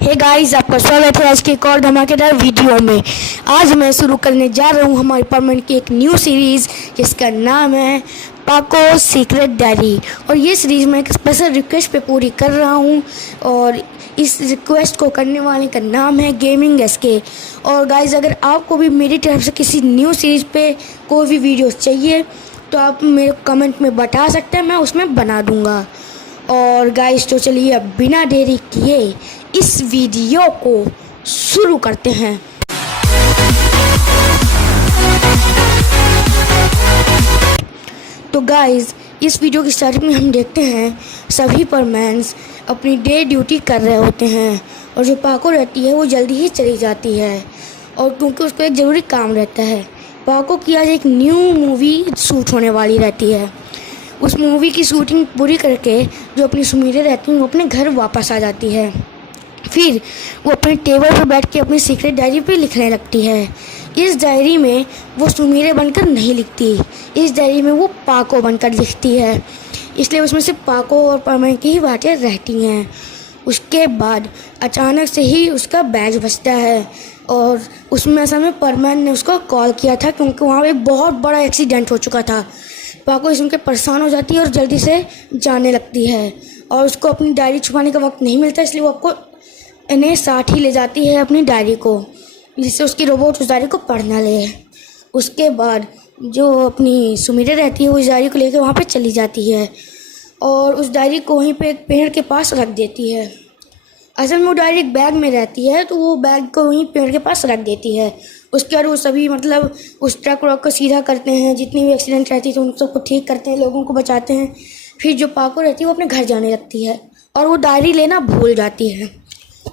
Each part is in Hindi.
हे गाइस, आपका स्वागत है आज के एक और धमाकेदार वीडियो में। आज मैं शुरू करने जा रहा हूँ हमारी परमानेंट की एक न्यू सीरीज़ जिसका नाम है पाको सीक्रेट डायरी। और ये सीरीज़ मैं एक स्पेशल रिक्वेस्ट पे पूरी कर रहा हूँ और इस रिक्वेस्ट को करने वाले का नाम है गेमिंग एसके। और गाइस, अगर आपको भी मेरी तरफ से किसी न्यू सीरीज़ पे कोई भी वीडियोस चाहिए तो आप मेरे कमेंट में बता सकते हैं, मैं उसमें बना दूँगा। और गाइस, तो चलिए अब बिना देरी किए इस वीडियो को शुरू करते हैं। तो गाइस, इस वीडियो की स्टार्टिंग में हम देखते हैं सभी परमैन्स अपनी डे ड्यूटी कर रहे होते हैं और जो पाको रहती है वो जल्दी ही चली जाती है। और क्योंकि उसको एक ज़रूरी काम रहता है, पाको की आज एक न्यू मूवी शूट होने वाली रहती है। उस मूवी की शूटिंग पूरी करके जो अपनी सुमीरें रहती हैं वो अपने घर वापस आ जाती है। फिर वो अपने टेबल पर बैठ के अपनी सीक्रेट डायरी पे लिखने लगती है। इस डायरी में वो सुमीरें बनकर नहीं लिखती, इस डायरी में वो पाको बनकर लिखती है, इसलिए उसमें से पाको और परमैन की ही बातें रहती हैं। उसके बाद अचानक से ही उसका बैग बजता है और उसमें असल में परमैन ने उसको कॉल किया था क्योंकि वहाँ पे बहुत बड़ा एक्सीडेंट हो चुका था। पाको सुन के परेशान हो जाती है और जल्दी से जाने लगती है और उसको अपनी डायरी छुपाने का वक्त नहीं मिलता, इसलिए वो आपको इन्हें साथ ही ले जाती है अपनी डायरी को, जिससे उसकी रोबोट उस डायरी को पढ़ ना ले। उसके बाद जो अपनी सुमीरें रहती है वो इस डायरी को लेकर वहाँ पे चली जाती है और उस डायरी को वहीं पे एक पेड़ के पास रख देती है। असल में वो डायरी एक बैग में रहती है तो वो बैग को वहीं पेड़ के पास रख देती है। उसके बाद वो सभी उस ट्रक व्रक को सीधा करते हैं, जितनी भी एक्सीडेंट रहती है तो उन सबको ठीक करते हैं, लोगों को बचाते हैं। फिर जो पाको रहती है वो अपने घर जाने लगती है और वो डायरी लेना भूल जाती है।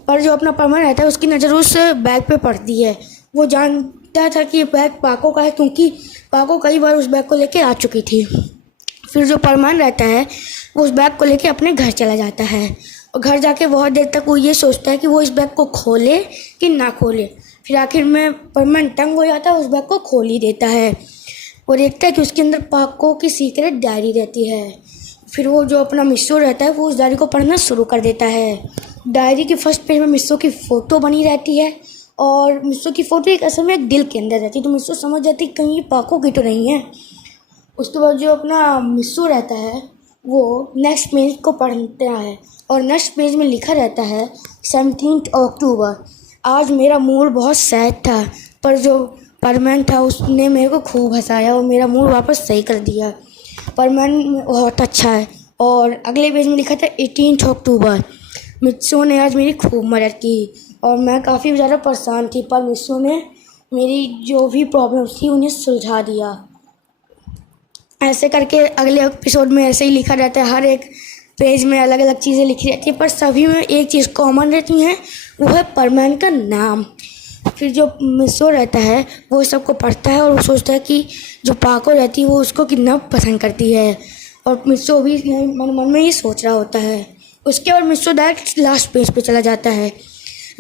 पर जो अपना परमैन रहता है उसकी नज़र उस बैग पे पड़ती है। वो जानता था कि ये बैग पाको का है क्योंकि पाको कई बार उस बैग को लेके आ चुकी थी। फिर जो परमैन रहता है वो उस बैग को लेके अपने घर चला जाता है और घर जाके बहुत देर तक वो ये सोचता है कि वो इस बैग को खोले कि ना खोले। फिर आखिर में परमैन तंग हो जाता है, उस बैग को खोल ही देता है और देखता है कि उसके अंदर पाको की सीक्रेट डायरी रहती है। फिर वो जो अपना मिस्सो रहता है वो उस डायरी को पढ़ना शुरू कर देता है। डायरी के फर्स्ट पेज में मिस्सो की फ़ोटो बनी रहती है और मिस्सो की फ़ोटो एक असल में एक दिल के अंदर रहती है, तो मिस्सो समझ जाती है कहीं पाको की तो नहीं है। उसके बाद जो अपना मिस्सो रहता है वो नेक्स्ट पेज को पढ़ता है और नेक्स्ट पेज में लिखा रहता है 17 अक्टूबर। आज मेरा मूड बहुत सैड था पर जो परमैन था उसने मेरे को खूब हंसाया और मेरा मूड वापस सही कर दिया। परमैन बहुत अच्छा है। और अगले पेज में लिखा था 18 अक्टूबर। मिस्सो ने आज मेरी खूब मदद की और मैं काफ़ी ज़्यादा परेशान थी पर मिस्सो ने मेरी जो भी प्रॉब्लम्स थी उन्हें सुलझा दिया। ऐसे करके अगले एपिसोड में ऐसे ही लिखा रहता है, हर एक पेज में अलग अलग चीज़ें लिखी रहती हैं पर सभी में एक चीज़ कॉमन रहती हैं, वो है परमैन का नाम। फिर जो मिस्सो रहता है वो सबको पढ़ता है और वो सोचता है कि जो पाको रहती है वो उसको कितना पसंद करती है और मिस्सो भी मन मन में ये सोच रहा होता है। उसके बाद मिस्सो डायरेक्ट लास्ट पेज पे चला जाता है।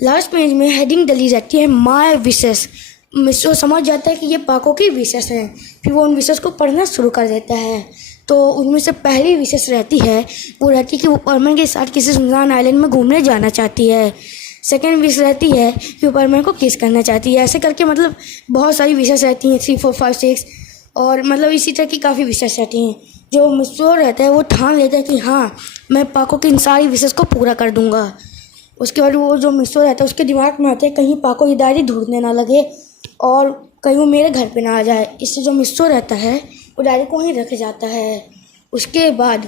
लास्ट पेज में हेडिंग डली रहती है माय विशेस। मिस्सो समझ जाता है कि ये पाको की विशेस हैं। फिर वो उन विशेस को पढ़ना शुरू कर देता है। तो उनमें से पहली विशेस रहती है वो रहती है कि वो परमैन के साथ किसी सुनसान आइलैंड में घूमने जाना चाहती है। सेकेंड विश रहती है कि वो परमैन को किस करना चाहती है। ऐसे करके बहुत सारी विशेस रहती हैं, 3, 4, 5, 6 और इसी तरह की काफ़ी विशेस रहती हैं। जो मिस्सो रहता है वो ठान लेता है कि हाँ, मैं पाको की इन सारी विशेस को पूरा कर दूंगा। उसके बाद वो जो मिस्सो रहता है उसके दिमाग में आता है कहीं पाको ये डायरी ढूंढने ना लगे और कहीं वो मेरे घर पे ना आ जाए। इससे जो मिस्सो रहता है वो डायरी को वहीं रख जाता है। उसके बाद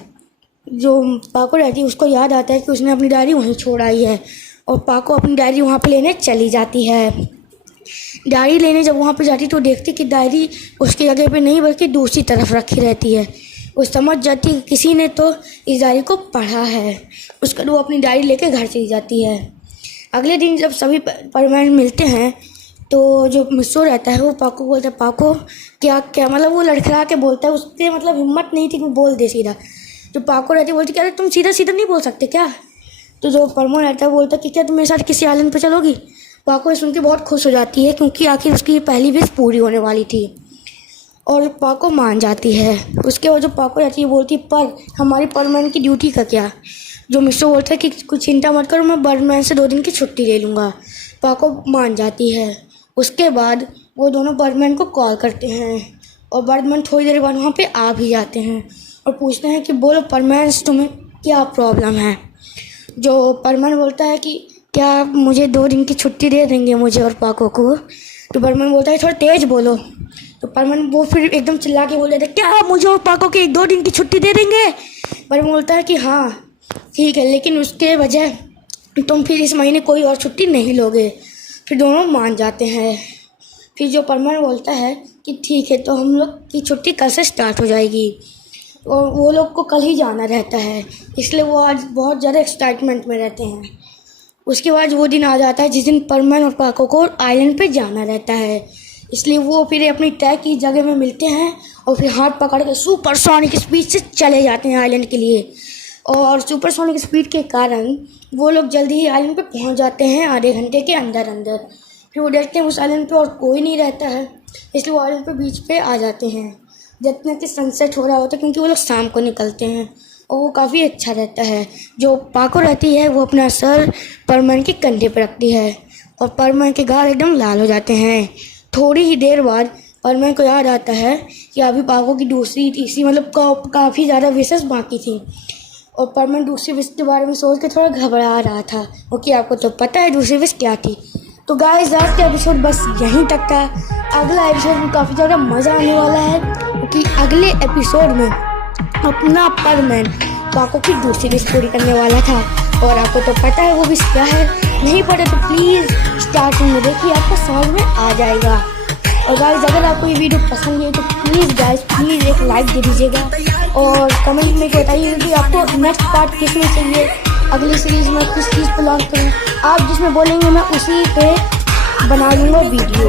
जो पाको रहती है उसको याद आता है कि उसने अपनी डायरी वहीं छोड़ आई है और पाको अपनी डायरी वहाँ पे लेने चली जाती है। डायरी लेने जब वहाँ पे जाती तो देखती कि डायरी उसकी जगह पे नहीं बल्कि दूसरी तरफ रखी रहती है। वो समझ जाती है किसी ने तो इस डायरी को पढ़ा है। उसके बाद वो अपनी डायरी लेके घर चली जाती है। अगले दिन जब सभी परमैन मिलते हैं तो जो मिस्सो रहता है वो पाको को बोलता है पाको क्या क्या वो लड़खड़ा के बोलता है। उसके हिम्मत नहीं थी कि वो बोल दे सीधा। जो पाको रहती है बोलती क्या तुम सीधा सीधा नहीं बोल सकते क्या। तो जो परमैन रहता है बोलता कि क्या तुम मेरे साथ किसी आइलैंड पे चलोगी। पाको सुन के बहुत खुश हो जाती है क्योंकि आखिर उसकी पहली विश पूरी होने वाली थी और पाको मान जाती है। उसके बाद जो पाको रहती है बोलती पर हमारी परमैन की ड्यूटी का क्या। जो मिस्टर बोलता है कि कुछ चिंता मत करो, मैं बर्डमैन से 2 दिन की छुट्टी ले लूँगा। पाको मान जाती है। उसके बाद वो दोनों बर्डमैन को कॉल करते हैं और बर्डमैन थोड़ी देर बाद वहाँ पे आ भी जाते हैं और पूछते हैं कि बोलो परमैन, तुम्हें क्या प्रॉब्लम है। जो परमैन बोलता है कि क्या आप मुझे 2 दिन की छुट्टी दे देंगे, मुझे और पाको को। तो बर्डमैन बोलता है थोड़ा तेज़ बोलो। तो परमैन वो फिर एकदम चिल्ला के बोल देते हैं, क्या आप मुझे और पाको के 2 दिन की छुट्टी दे देंगे। बर्डमैन बोलता है कि हाँ ठीक है, लेकिन उसके वजह तुम फिर इस महीने कोई और छुट्टी नहीं लोगे। फिर दोनों मान जाते हैं। फिर जो परमैन बोलता है कि ठीक है, तो हम लोग की छुट्टी कल से स्टार्ट हो जाएगी और वो लोग को कल ही जाना रहता है, इसलिए वो आज बहुत ज़्यादा एक्साइटमेंट में रहते हैं। उसके बाद वो दिन आ जाता है जिस दिन परमैन और पाको को आइलैंड पे जाना रहता है, इसलिए वो फिर अपनी तय की जगह में मिलते हैं और फिर हाथ पकड़ के सुपरसोनिक स्पीड से चले जाते हैं आइलैंड के लिए। और सुपरसोनिक स्पीड के कारण वो लोग जल्दी ही आइलैंड पे पहुंच जाते हैं आधे घंटे के अंदर अंदर। फिर वो देखते हैं उस आइलैंड पे और कोई नहीं रहता है, इसलिए वो आइलैंड पे बीच पे आ जाते हैं जितने कि सनसेट हो रहा होता है, क्योंकि वो लोग शाम को निकलते हैं और वो काफ़ी अच्छा रहता है। जो पाको रहती है वो अपना सर परमैन के कंधे पर रखती है और परमैन के गाल एकदम लाल हो जाते हैं। थोड़ी ही देर बाद परमैन को याद आता है कि अभी पाको की दूसरी तीसरी मतलब काफ़ी ज़्यादा विशेष बाकी थी और परमैन दूसरी विश के बारे में सोच के थोड़ा घबरा रहा था, क्योंकि आपको तो पता है दूसरी विश क्या थी। तो गाइस आज का एपिसोड बस यहीं तक था। अगला एपिसोड में काफ़ी ज़्यादा मज़ा आने वाला है, क्योंकि अगले एपिसोड में अपना परमैन पाको की दूसरी विश पूरी करने वाला था और आपको तो पता है वो विश क्या है। नहीं पता तो प्लीज़ स्टार्टिंग में देखिए, आपको समझ में आ जाएगा। और गाइस अगर आपको ये वीडियो पसंद है तो प्लीज़ गाइस प्लीज़ एक लाइक दे दीजिएगा और कमेंट में बताइए कि आपको नेक्स्ट पार्ट किस में चाहिए, अगली सीरीज़ में किस चीज़ पर लॉन्च करूँ। आप जिसमें बोलेंगे मैं उसी पे बना लूँगा वीडियो।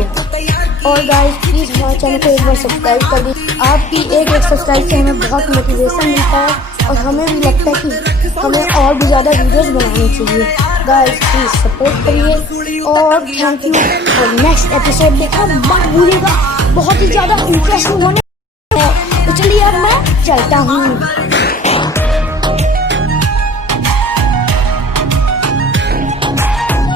और गाइस प्लीज़ हमारे चैनल को एक बार सब्सक्राइब कर दीजिए। आपकी एक सब्सक्राइब से हमें बहुत मोटिवेशन मिलता है और हमें भी लगता है कि हमें और भी ज़्यादा वीडियोस बनानी चाहिए। गाइस प्लीज़ सपोर्ट करिए और थैंक यू। और नेक्स्ट एपिसोड देखना मत भूलिएगा, बहुत ही ज़्यादा इंटरेस्टिंग होने वाला है। तो चलिए अब मैं चलता हूँ।